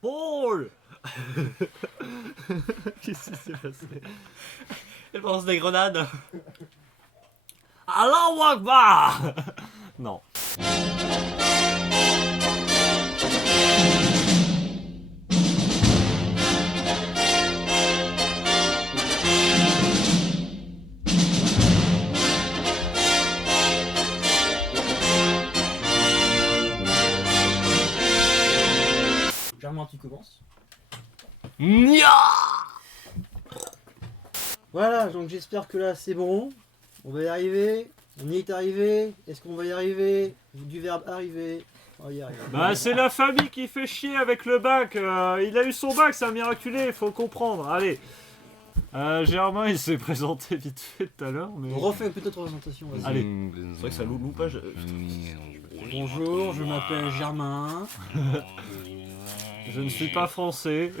Paul. Qu'est-ce qui s'est passé? Elle balance des grenades. Allahu Akbar. Non. Germain, tu commences. Nya. Voilà, donc j'espère que là c'est bon. On va y arriver. On y est arrivé. Est-ce qu'on va y arriver? Du verbe arriver. On va y arriver. Bah c'est la famille qui fait chier avec le bac. Il a eu son bac, c'est un miraculé, il faut comprendre. Allez. Germain il s'est présenté vite fait tout à l'heure, mais... On refait une petite représentation. Vas-y. Allez. C'est vrai que ça loupe pas. Bonjour, je m'appelle Germain. Je ne suis pas français.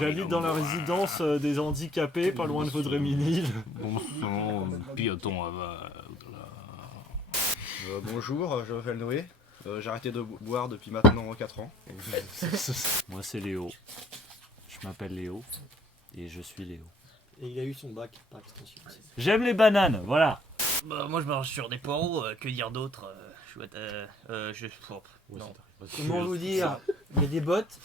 J'habite dans la résidence des handicapés, pas loin de Vaudreuil-Minil. Bon sang, piéton Bonjour, je m'appelle Noé. J'ai arrêté de boire depuis maintenant 4 ans. Moi c'est Léo. Je m'appelle Léo. Et je suis Léo. Et il a eu son bac par extension. J'aime les bananes, voilà. Bah, moi je marche sur des poireaux, que dire d'autre non. Comment vous dire? Il y a des bottes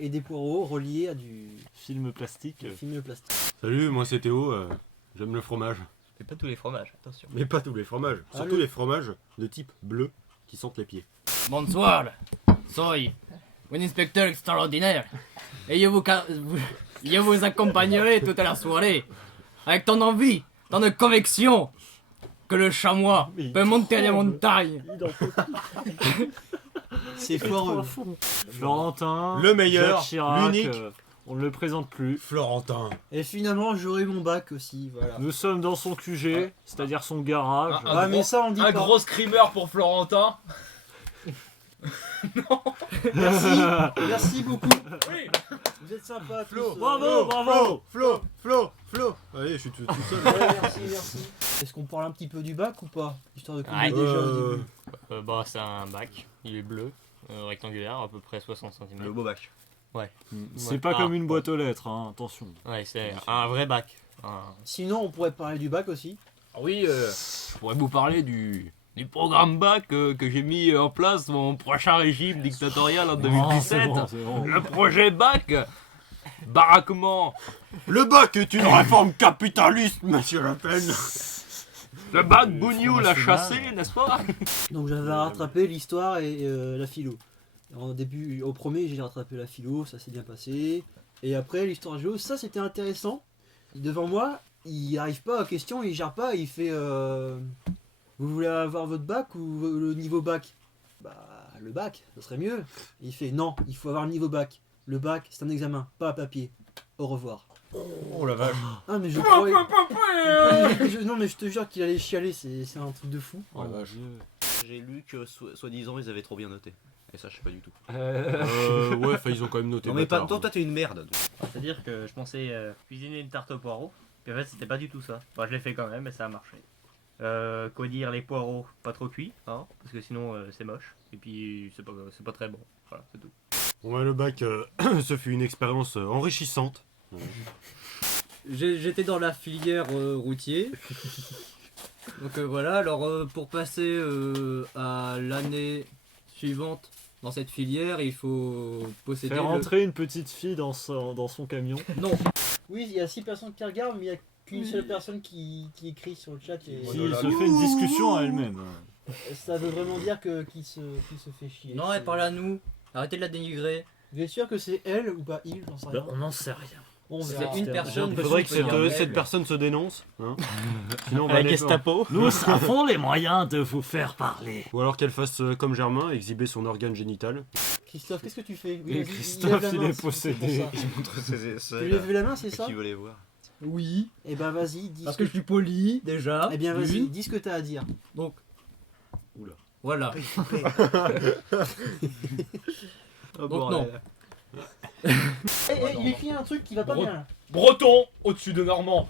et des poireaux reliés à du Film plastique. film plastique. Salut, moi c'est Théo, j'aime le fromage. Mais pas tous les fromages, attention. Mais pas tous les fromages, Ah, surtout le- les fromages de type bleu qui sentent les pieds. Bonsoir, soy un inspecteur extraordinaire et je vous accompagnerai toute la soirée avec ton envie, ton conviction que le chamois Mais il peut monter les tremble. montagnes. C'est foireux. Florentin. Le meilleur, Jacques Chirac, l'unique. On ne le présente plus. Florentin. Et finalement, j'aurai mon bac aussi. Voilà. Nous sommes dans son QG, c'est-à-dire son garage. Ah, mais ça, on dit Un pas. gros screamer pour Florentin. Merci. Merci beaucoup. Oui. Vous êtes sympa. Flo, tous. Bravo. Flo. Allez, je suis tout seul. Ouais, merci. Est-ce qu'on parle un petit peu du bac ou pas? Histoire de connaître Ouais. déjà au début. Bah c'est un bac, il est bleu, rectangulaire, à peu près 60 cm. Le beau bac. C'est pas comme une boîte aux lettres, hein, attention. Ouais, c'est un vrai bac. Sinon, on pourrait parler du bac aussi. Oui, Je pourrais vous parler du programme bac que j'ai mis en place pour mon prochain régime dictatorial en Oh, 2017. c'est bon. Le projet bac, baraquement. Le bac est une réforme capitaliste, monsieur Le Pen. Le bac Bougnou l'a National. chassé, n'est-ce pas? Donc j'avais rattrapé l'histoire et la philo. Au premier, j'ai rattrapé la philo, ça s'est bien passé. Et après, l'histoire géo, ça c'était intéressant. Devant moi, il arrive pas à question, il gère pas, il fait vous voulez avoir votre bac ou le niveau bac? Bah, le bac, ça serait mieux. Et il fait non, il faut avoir le niveau bac. Le bac, c'est un examen, pas un papier. Au revoir. Oh la vache. Ah, mais je croyais. Non, mais je te jure qu'il allait chialer, c'est un truc de fou. Oh, mon Dieu. J'ai lu que soi-disant ils avaient trop bien noté. Et ça je sais pas du tout. Ouais, enfin ils ont quand même noté. Non mais pas, bâtard. toi t'es une merde. donc. C'est-à-dire que je pensais cuisiner une tarte aux poireaux, puis en fait c'était pas du tout ça. Bah, je l'ai fait quand même, mais ça a marché. Quoi dire, les poireaux pas trop cuits, hein, parce que sinon c'est moche. Et puis c'est pas très bon. Voilà, c'est tout. Bon, bah, le bac, ce fut une expérience enrichissante. J'étais dans la filière routier. Donc voilà, alors pour passer à l'année suivante dans cette filière, il faut posséder Faire rentrer une petite fille dans son camion. Non, Oui, il y a 6 personnes qui regardent, mais il n'y a qu'une seule personne qui écrit sur le chat. Et Qui se fait une discussion à elle-même. ça veut vraiment dire qui se fait chier. non, elle parle à nous. Arrêtez de la dénigrer. Vous êtes sûr que c'est elle ou pas il? J'en sais rien. On n'en sait rien. On C'est verra. une personne. Il faudrait que peut dire cette elle. personne se dénonce. Hein. Sinon, on va Avec aller- Gestapo. Nous avons les moyens de vous faire parler. Ou alors qu'elle fasse comme Germain, exhiber son organe génital. Christophe, qu'est-ce que tu fais? Et vas-y, Christophe, lève la il main, est c'est possédé. pour ça. Il montre ses Tu lèves la main, c'est ça? Qui veut les voir? Oui, Eh ben vas-y, dis. parce que je suis poli déjà. Eh bien vas-y, Une. dis ce que t'as à dire. Donc. Oula. Voilà. Ah, Donc non. Il écrit un truc qui va pas bien. là. Breton au-dessus de Normand.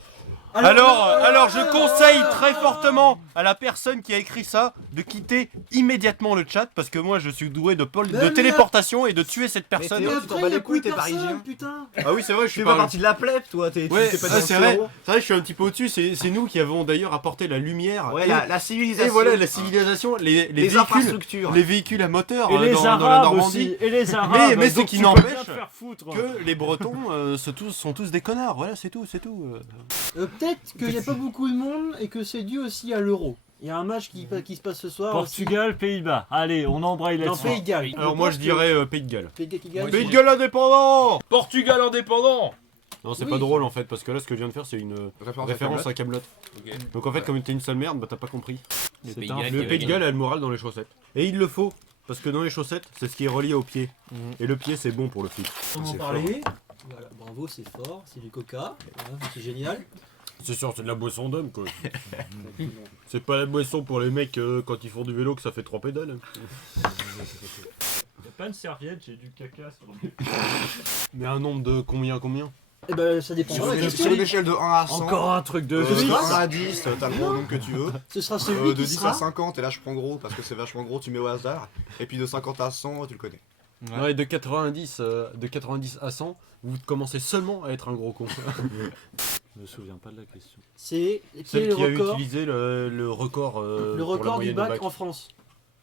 Alors, je conseille très fortement à la personne qui a écrit ça de quitter immédiatement le chat parce que moi je suis doué de téléportation et de tuer cette personne. Mais tu après, t'en il bats y a les couilles, plus t'es personne, parisien. putain. Ah oui, c'est vrai, je Tu suis fais pas pas partie de la plèbe, toi. Ouais, t'es pas c'est vrai. héros. C'est vrai, je suis un petit peu au-dessus. C'est nous qui avons d'ailleurs apporté la lumière. Ouais, et, la civilisation. et voilà la civilisation, les Les véhicules, infrastructures. les véhicules à moteur Et les dans la Arabes Normandie. aussi. Et les Arabes. Mais ce donc qui tu peux n'empêche bien te faire foutre. que les Bretons sont tous des connards. Voilà, c'est tout. Peut-être qu'il n'y a pas beaucoup de monde et que c'est dû aussi à l'euro. Il y a un match qui se passe ce soir. Portugal, Pays-Bas. Allez, on embraye Aussi. Non, là-dessus. Pays de Galles. Alors moi je dirais Pays de Galles. Pays de Galles qui gagne. Pays de Galles indépendant. Portugal indépendant. Non, c'est Oui. pas drôle en fait parce que là ce que je viens de faire c'est une référence à Kaamelott. Ok. Donc en fait comme t'es une sale merde, bah t'as pas compris. Le C'est Pays un- de Galles Le qui Pays de avait Galles a le moral dans les chaussettes. Et il le faut parce que dans les chaussettes c'est ce qui est relié au pied. Et le pied c'est bon pour le foot. On en C'est parlait. Voilà, bravo, c'est fort, c'est du coca, voilà, c'est génial. C'est sûr, c'est de la boisson d'homme quoi. C'est pas la boisson pour les mecs quand ils font du vélo que ça fait 3 pédales. Y'a pas une serviette, j'ai du caca sur le. Mais un nombre de combien Et ben ça dépend. Sur de la une question. échelle de 1 à 100. Encore un truc de. De Oui. 1 à 10, t'as le nombre que tu veux. Ce sera celui De qui 10 sera. à 50, et là je prends gros parce que c'est vachement gros, tu mets au hasard. Et puis de 50 à 100, tu le connais. Ouais, de 90 à 100, vous commencez seulement à être un gros con. Je me souviens pas de la question. C'est quel est Celle le qui a record, utilisé le record le pour la record du moyenne au bac en France,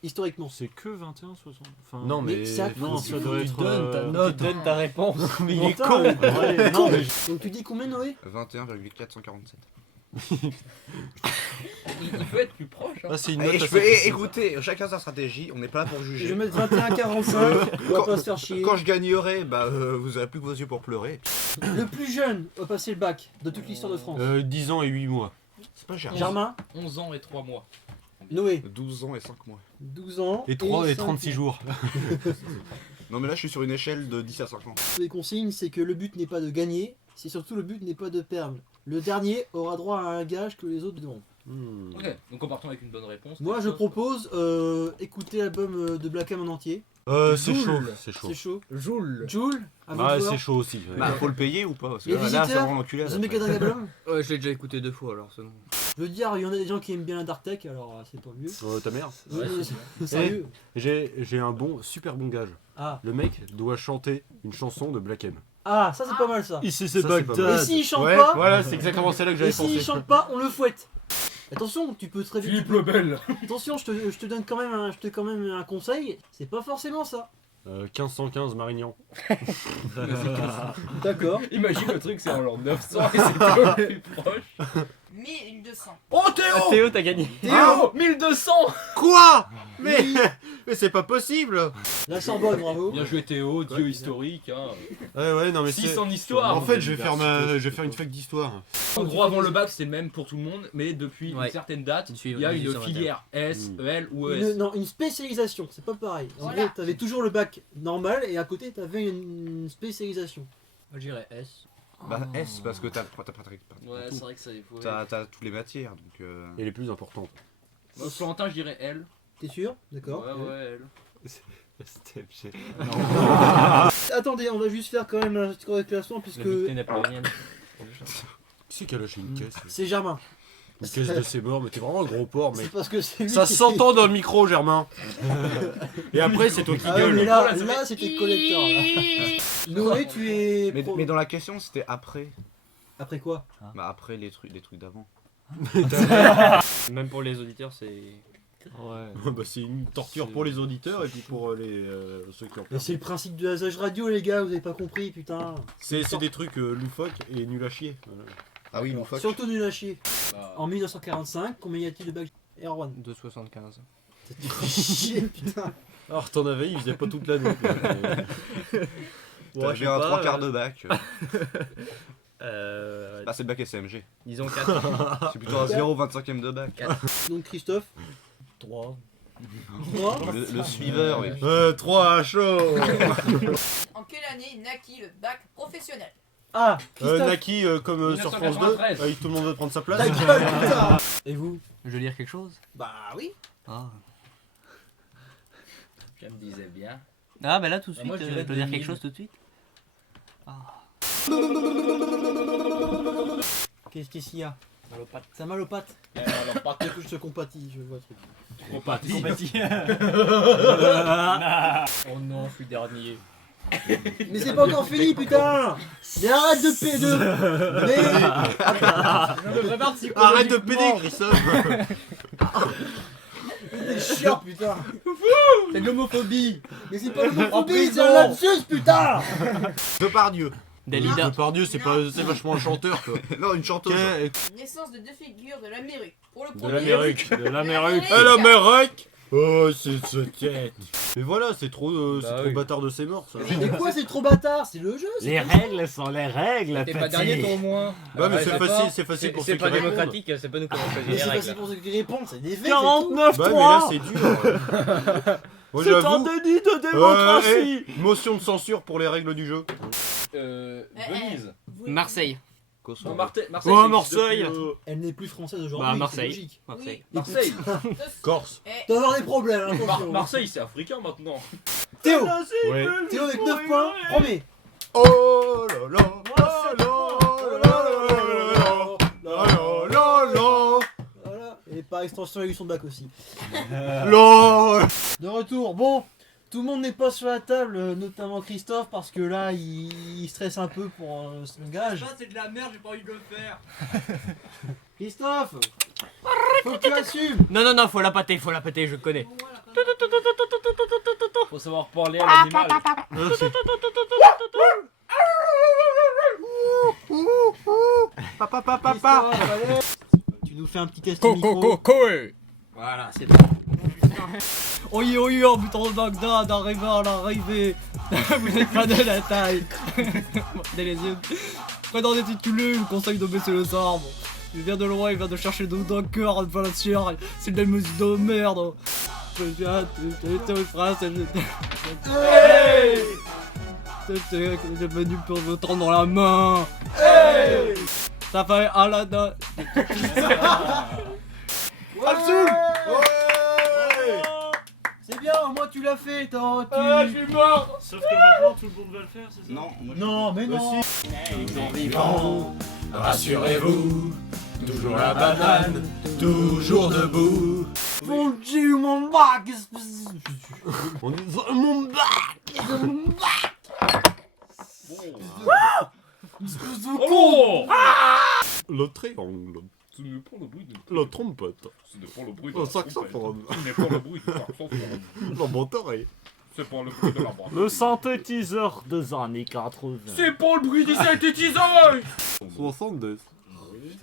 historiquement. C'est que 21, 60. Enfin, Non mais... Mais ça- Non, ça doit Tu être. donnes ta note. Tu donnes ta réponse. mais il est Putain, con. ouais, non, mais Donc tu dis combien, Noé? 21,447. Il peut être plus proche. Ah, c'est une Et note je assez peux, précise. écoutez, chacun sa stratégie, on n'est pas là pour Je vais juger. mettre 21,45, on va pas se faire chier. Quand je gagnerai, bah vous aurez plus que vos yeux pour pleurer. Le plus jeune va passer le bac de toute l'histoire de France. 10 ans et 8 mois. C'est pas cher. Germain, 11 ans et 3 mois. Noé, 12 ans et 5 mois. 12 ans. Et 3 et 5 36 mois. jours. Non mais là je suis sur une échelle de 10 à 50. Les consignes, c'est que le but n'est pas de gagner, c'est surtout le but n'est pas de perdre. Le dernier aura droit à un gage que les autres devront. Ok, donc en partant avec une bonne réponse. Moi, je propose écouter l'album de Black M en entier. C'est chaud, Joule. c'est chaud. C'est chaud. Joule. Joule, à Ah, votre c'est chaud aussi. ouais. Bah faut le payer ou pas parce que Les là c'est visiteurs, vraiment l'enculé. The Mega Drive Album. Ouais, je l'ai déjà écouté 2 fois alors sinon. Je veux dire, il y en a des gens qui aiment bien la Dark Tech, alors c'est pas mieux. Ta mère. Ouais, Sérieux. J'ai un super bon gage. Ah. Le mec doit chanter une chanson de Black M. Ah, ça c'est pas mal ça. Ici c'est Ça, c'est pas Bagdad. Et s'il chante Ouais, pas, voilà, c'est exactement celle-là que et j'avais s'il pensé. chante pas, on le fouette. Attention, tu peux très vite. Philippe Lebel. Attention, je te donne quand même un conseil. C'est pas forcément ça. 1515 Marignan. D'accord. Imagine le truc, c'est en l'an 900 et c'est Théo le plus proche. 1200. Oh Théo Théo, t'as gagné. Théo 1200. Quoi Oui. Mais c'est pas possible. La Sorbonne, bravo. Bien joué Théo, dieu historique. Hein. Ouais, non mais 6 c'est... en histoire. En fait, je vais faire une fac d'histoire. En gros, avant le bac, c'est le même pour tout le monde, mais depuis Ouais. une certaine date, Je suis- il y a je suis une sur filière S, Mm. EL ou Une, ES. non, une spécialisation, c'est pas pareil. En Voilà. gros, t'avais toujours le bac normal et à côté t'avais une spécialisation. Moi je dirais S. Bah S parce que t'as pratiqué. Ouais, c'est vrai que ça il faut. T'as toutes les matières donc. Et les plus importantes. Moi, Florentin, je dirais L. T'es sûr? D'accord. Ouais, ouais, L. Attendez, on va juste faire quand même un petit classement puisque La dictée napoléonienne. Qui c'est qui a lâché une caisse c'est Germain. Une caisse de ses morts, mais t'es vraiment un gros porc, C'est mec. parce que c'est lui Ça qui- s'entend dans le micro, Germain. Et après, c'est toi qui Ah ouais, mais gueule. là c'était collector là. Noé, tu es. pro- Mais dans la question c'était après. Après quoi? Bah après les trucs d'avant. Même pour les auditeurs, c'est. Ouais. Bah, c'est une torture pour les auditeurs et puis pour ceux qui en Mais parlent. c'est le principe de Hasage Radio, les gars, vous avez pas compris, putain. C'est des trucs loufoques et nuls à chier. Voilà. Ah oui mon fuck. Surtout nul à chier. Bah, En 1945, combien y a-t-il de bacs Erwan? 2,75. Chier, putain. Alors, t'en avais, il faisait pas toute l'année. T'as bien un 3 quarts de bac. Euh. Là c'est le bac SMG. Disons 4. C'est plutôt un 0,25ème de bac. Donc Christophe, 3. 3. Le suiveur, oui. 3 à chaud. En quelle année naquit le bac professionnel? Ah, Christophe. Naki, comme sur France 2, 1993. tout le monde veut prendre sa place. Ta gueule, putain. Et vous? Je veux dire quelque chose. Bah oui. Ah. je me disais bien. Ah bah là tout de Ah, suite, moi, je je dirais peux dire 2000. quelque chose tout de suite. qu'est-ce qu'il y a? Ça mal aux pattes. Alors, par Du coup, je te compatis, je vois le truc. Oh non, je suis dernier. Mais c'est pas encore fini, putain! Mais arrête de péder! Arrête de péder, Christophe. Mais t'es chiant, putain! C'est de l'homophobie. Mais c'est pas l'homophobie, En c'est prison. un lapsus, putain! Depardieu. Dalida. Depardieu, c'est vachement un chanteur, quoi. Non, une chanteuse. Naissance de deux figures de l'Amérique. Pour le De premier. l'Amérique. De l'Amérique. Eh l'Amérique. Oh, c'est ce tête. Mais voilà, c'est trop oui. bâtard de ses morts, ça. Mais quoi, c'est trop bâtard, c'est le jeu, c'est Les tout. règles sont les règles, T'es pas dernier toi au moins. Bah, mais Ouais, c'est d'accord. facile, c'est facile pour ceux C'est qui pas répondent. démocratique, c'est pas nous qui avons choisi Mais les c'est règles. facile pour ceux qui répondent, c'est des faits, 49 Bah, mais là, 3. c'est dur. Moi, C'est un j'avoue. déni de démocratie. Motion de censure pour les règles du jeu. Venise. Vous- Marseille. Non, Marseille. Oh, ça existe Marseille. depuis, Elle n'est plus française aujourd'hui, Bah, c'est Marseille. logique. Marseille. Marseille. Corse. Eh, Tu vas avoir des problèmes, hein, attention. Marseille, c'est africain maintenant. Théo, Ouais. Théo avec 9 points, premier. Oh là là. Oh là là. Voilà, et par extension, il a eu son bac aussi. LOL. De retour, bon, tout le monde n'est pas sur la table, notamment Christophe, parce que là, il stresse un peu pour son gage. c'est de la merde, j'ai pas envie de le faire. Christophe, faut que tu assumes. Non, faut la pâter, je connais. bon, voilà, Faut savoir parler à l'animal. Papa. Christophe, allez. Tu nous fais un petit test micro. Voilà, c'est bon. Oui, en butant de Bagdad, arrivé à l'arrivée. Vous n'êtes pas de la taille. Regardez les yeux. Président des titulés, je vous conseille de baisser les armes. Il vient de loin, il vient de chercher de cœur à la sierre. C'est de la musique de merde. Je viens, tu phrase, j'ai venu pour vous prendre dans la main. Ça fait Aladdin. C'est bien, au moins tu l'as fait, suis mort. Sauf que maintenant tout le monde va le faire, c'est ça? Non, moi, Non, mais non. Vivant, rassurez-vous, toujours la banane, toujours debout. Mon dieu, mon bac. On dit mon bac. Oh. Le triangle, Ce n'est pas le bruit de... la trompette, Ce n'est pas le bruit de le la saxophone, trompette. Ce n'est pas le bruit du saxophone. la monterée. C'est pas le bruit de la boîte. Le synthétiseur des années 80. C'est pas le bruit des synthétiseurs. 70,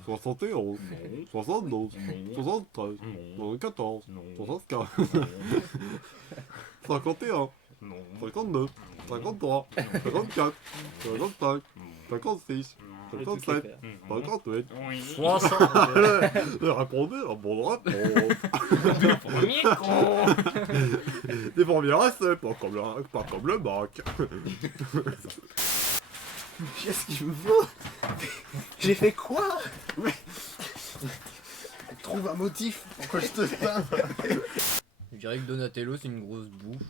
71, 72, 73, 74, 75, 51, 52, 53, 54, 55, 56, 57, 58. Oui. 60. Répondez à la bonne réponse. Premier con. Des premiers essais, pas comme le bac. qu'est-ce qu'il me faut? J'ai fait quoi? Trouve un motif pour que je te plains. Je dirais que Donatello c'est une grosse bouffe.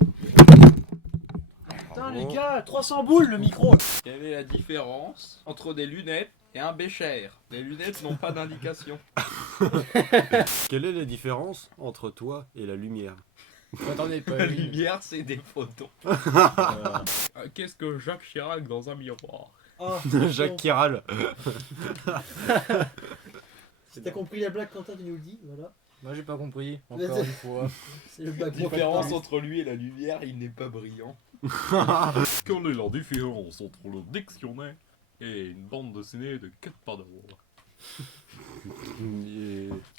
Putain, les gars, 300 boules le micro. Quelle est la différence entre des lunettes et un bécher? Les lunettes n'ont pas d'indication. Quelle est la différence entre toi et la lumière? Attendez pas. La lumière, c'est des photons. Qu'est-ce que Jacques Chirac dans un miroir? Oh, Jacques qui râle. Si t'as compris la blague, Quentin, tu nous le dis, voilà. Moi j'ai pas compris, Mais encore c'est- une fois. C'est le bac. Différence entre lui et la lumière, il n'est pas brillant. Quelle est la différence entre le dictionnaire et une bande dessinée de 4 pas d'or?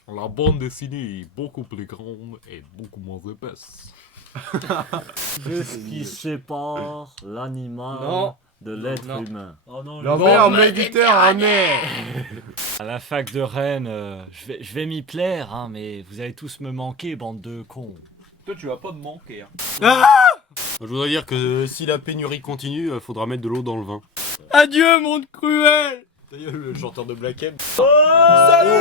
La bande dessinée est beaucoup plus grande et beaucoup moins épaisse. Qu'est-ce qui sépare l'animal Non. de l'être Non. humain? Oh non, La le mer Méditerranée. À la fac de Rennes, je vais m'y plaire, hein, mais vous allez tous me manquer, bande de cons. Toi, tu vas pas me manquer. Hein. Je voudrais dire que si la pénurie continue, faudra mettre de l'eau dans le vin. Adieu monde cruel. D'ailleurs, le chanteur de Black M. Salut.